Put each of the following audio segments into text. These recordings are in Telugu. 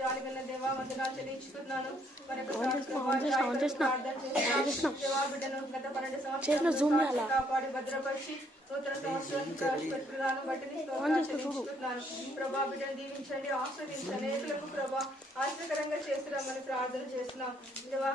జాలిగల దేవా వందనాలు చెల్లించుకున్నాను. బిడ్డను గత 12 సంవత్సరాలు కాపాడి భద్రపరిచి నూతన సంవత్సరాన్ని బట్టి చెల్లించుకున్నాను. ప్రభా బిడ్డను దీవించండి, ఆస్వాదించండి. అనేకులకు ప్రభా ఆశ్చర్యకరంగా చేస్తున్నామని ప్రార్థన చేస్తున్నాం. దేవా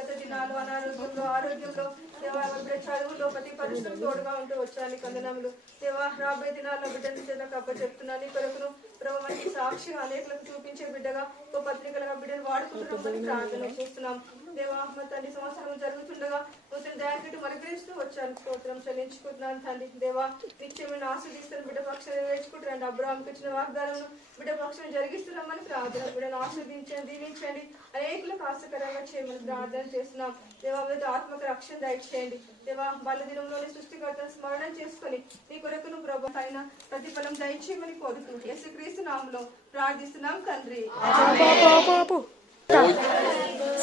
గత దినాలు అనారోగ్యంలో ఆరోగ్యంలో దేవా బిడ్డ చదువులో ప్రతి పరిస్థితులు తోడుగా ఉంటూ వచ్చాను. వందనములు దేవా. రాబోయే దినాల్లో బిడ్డను చేత కప్ప చెప్తున్నాను. నీ కొరకును ప్రభు మంచి సాక్షిగా అనేకులకు చూపించే బిడ్డగా ఓ పత్రికలుగా బిడ్డను వాడుకుంటున్నామని ప్రార్థన చేస్తున్నాం. దేవా తండ్రి సంవత్సరం జరుగుతుండగా నూతన దయాకిటి మరకరిస్తూ వచ్చాను. స్తోత్రం చెల్లించుకుంటున్నాను తండ్రి. దేవా నిత్యమైన ఆస్వాదిస్తాను. బిడ్డ పక్షాన్ని నేర్చుకుంటున్నాను. అబ్రాహాంకి ఇచ్చిన వాగ్దానం బిడ్డ పక్షం జరిగిస్తున్నామని ప్రార్థన. బిడ్డను ఆస్వాదించండి, దీవించండి, అనేకులకు ఆశకరంగా చేయమని ప్రార్థన చేస్తున్నాం. దేవా మీద ఆత్మకు రక్షణ దయచేయండి. దేవా బలదినంలోని సృష్టికర్తను స్మరణ చేసుకుని నీ కొరకును ప్రభు పైన ప్రతిఫలం దయచేయమని కోరుతూ యేసుక్రీస్తు నామములో ప్రార్థిస్తున్నాం తండ్రి.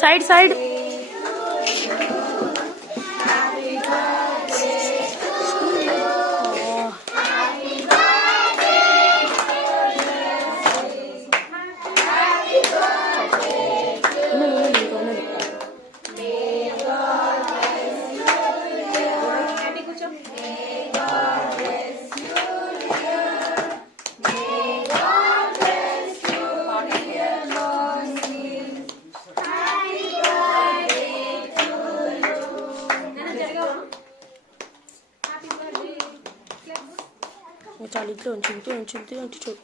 సైడ్ సైడ్ చాలు ఇంట్లో ఉంచి చూడు.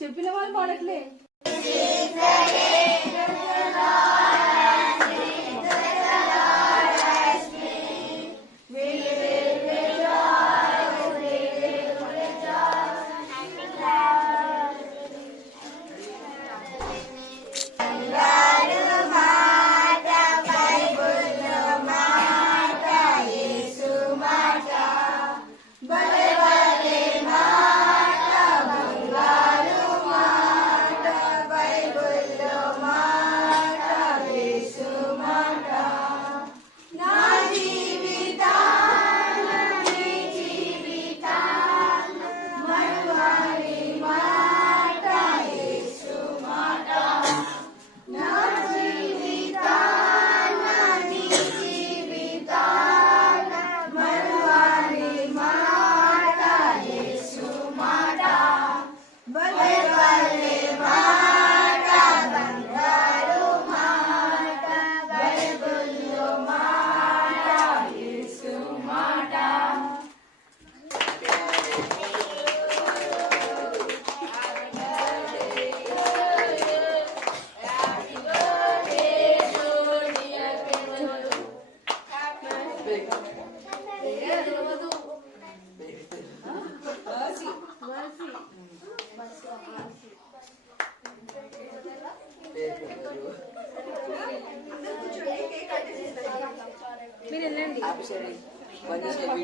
చెప్పిన వాళ్ళు పాడట్లే. మీరు వెళ్ళండి.